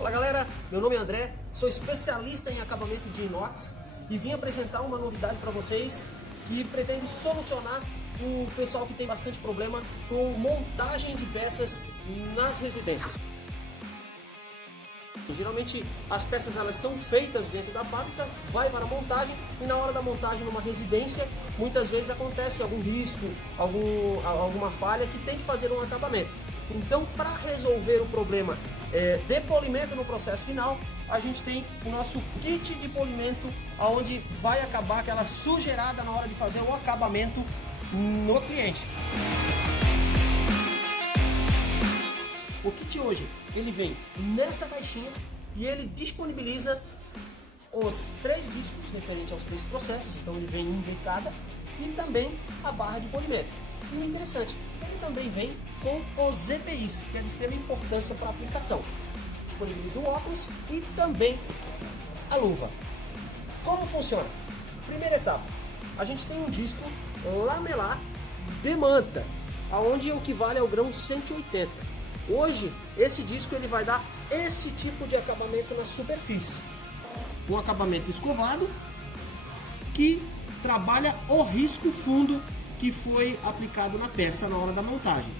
Olá galera, meu nome é André, sou especialista em acabamento de inox e vim apresentar uma novidade para vocês que pretende solucionar o pessoal que tem bastante problema com montagem de peças nas residências. Geralmente as peças elas são feitas dentro da fábrica, vai para a montagem e na hora da montagem numa residência muitas vezes acontece algum risco, alguma falha que tem que fazer um acabamento. Então, para resolver o problema de polimento no processo final, a gente tem o nosso kit de polimento, onde vai acabar aquela sujeirada na hora de fazer o acabamento no cliente. O kit hoje, ele vem nessa caixinha e ele disponibiliza os 3 discos referentes aos 3 processos, então ele vem um de cada, e também a barra de polimento. E interessante, ele também vem com os EPIs, que é de extrema importância para a aplicação. Disponibiliza o óculos e também a luva. Como funciona? Primeira etapa, a gente tem um disco lamelar de manta, onde equivale ao grão 180. Hoje, esse disco ele vai dar esse tipo de acabamento na superfície. Um acabamento escovado que trabalha o risco fundo que foi aplicado na peça na hora da montagem.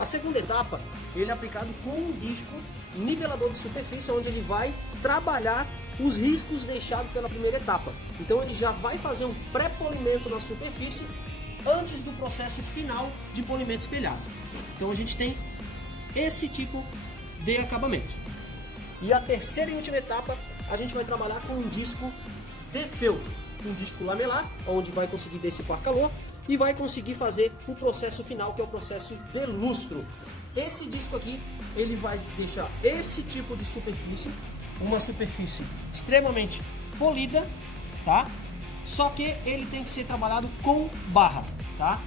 A segunda etapa, ele é aplicado com um disco nivelador de superfície, onde ele vai trabalhar os riscos deixados pela primeira etapa. Então ele já vai fazer um pré-polimento na superfície antes do processo final de polimento espelhado. Então a gente tem esse tipo de acabamento. E a terceira e última etapa, a gente vai trabalhar com um disco de feltro, um disco lamelar, onde vai conseguir dissipar calor e vai conseguir fazer o processo final, que é o processo de lustro. Esse disco aqui, ele vai deixar esse tipo de superfície, uma superfície extremamente polida, tá? Só que ele tem que ser trabalhado com barra, tá?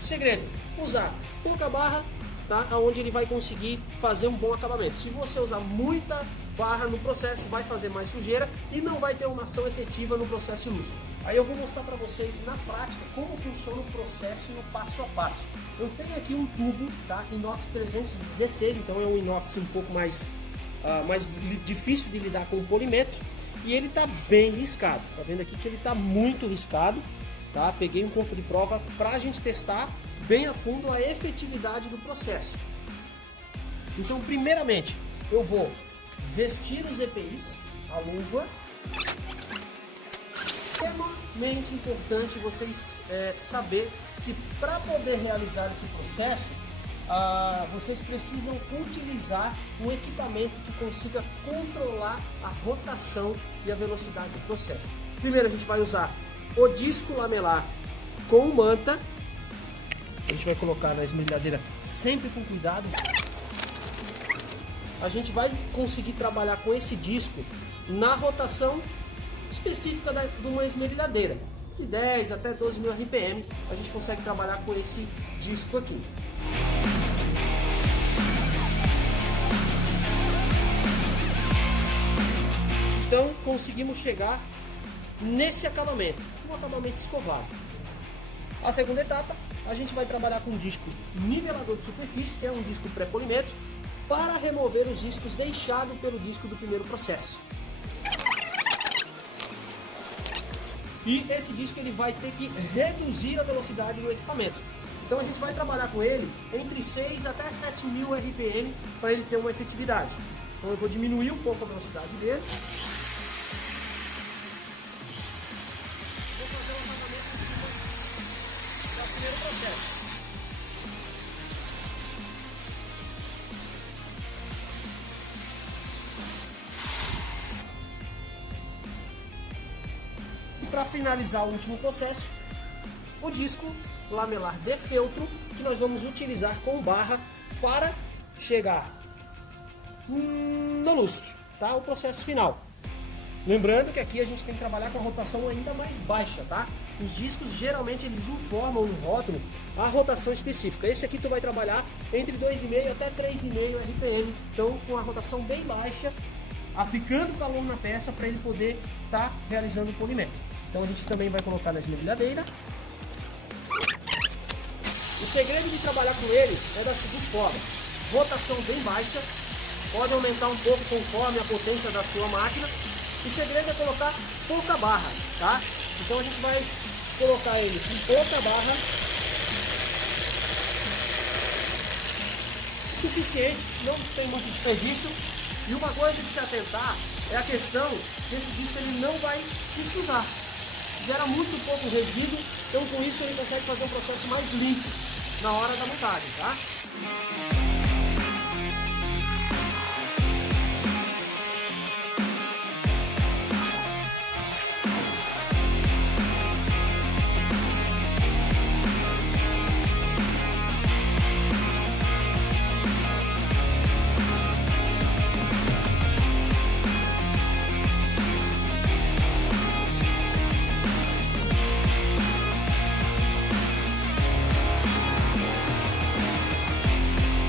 Segredo, usar pouca barra, tá? Onde ele vai conseguir fazer um bom acabamento. Se você usar muita barra no processo, vai fazer mais sujeira e não vai ter uma ação efetiva no processo de lustro. Aí eu vou mostrar para vocês na prática como funciona o processo e o passo a passo. Eu tenho aqui um tubo, tá? Inox 316, então é um inox um pouco mais difícil de lidar com o polimento e ele tá bem riscado. Tá vendo aqui que ele tá muito riscado, tá? Peguei um corpo de prova para a gente testar bem a fundo a efetividade do processo. Então, primeiramente, eu vou vestir os EPIs, a luva. É extremamente importante vocês saber que para poder realizar esse processo, vocês precisam utilizar um equipamento que consiga controlar a rotação e a velocidade do processo. Primeiro a gente vai usar o disco lamelar com manta. A gente vai colocar na esmerilhadeira sempre com cuidado. A gente vai conseguir trabalhar com esse disco na rotação específica de uma esmerilhadeira. De 10 até 12.000 RPM a gente consegue trabalhar com esse disco aqui. Então conseguimos chegar nesse acabamento, um acabamento escovado. A segunda etapa, a gente vai trabalhar com um disco nivelador de superfície, que é um disco pré-polimento, para remover os riscos deixados pelo disco do primeiro processo. E esse disco ele vai ter que reduzir a velocidade do equipamento. Então a gente vai trabalhar com ele entre 6 até 7.000 RPM para ele ter uma efetividade. Então eu vou diminuir um pouco a velocidade dele. Vou fazer um acabamento do primeiro processo. Para finalizar o último processo, o disco lamelar de feltro, que nós vamos utilizar com barra para chegar no lustro, tá? O processo final. Lembrando que aqui a gente tem que trabalhar com a rotação ainda mais baixa, tá? Os discos geralmente eles informam no rótulo a rotação específica. Esse aqui tu vai trabalhar entre 2,5 até 3,5 RPM, então com a rotação bem baixa, aplicando calor na peça para ele poder estar realizando o polimento. Então a gente também vai colocar na esmerilhadeira. O segredo de trabalhar com ele é da seguinte forma: rotação bem baixa, pode aumentar um pouco conforme a potência da sua máquina. O segredo é colocar pouca barra, tá? Então a gente vai colocar ele com pouca barra, suficiente, não tem muito desperdício. E uma coisa de se atentar é a questão desse disco, ele não vai se sujar, gera muito pouco resíduo, então com isso ele consegue fazer um processo mais limpo na hora da montagem, tá?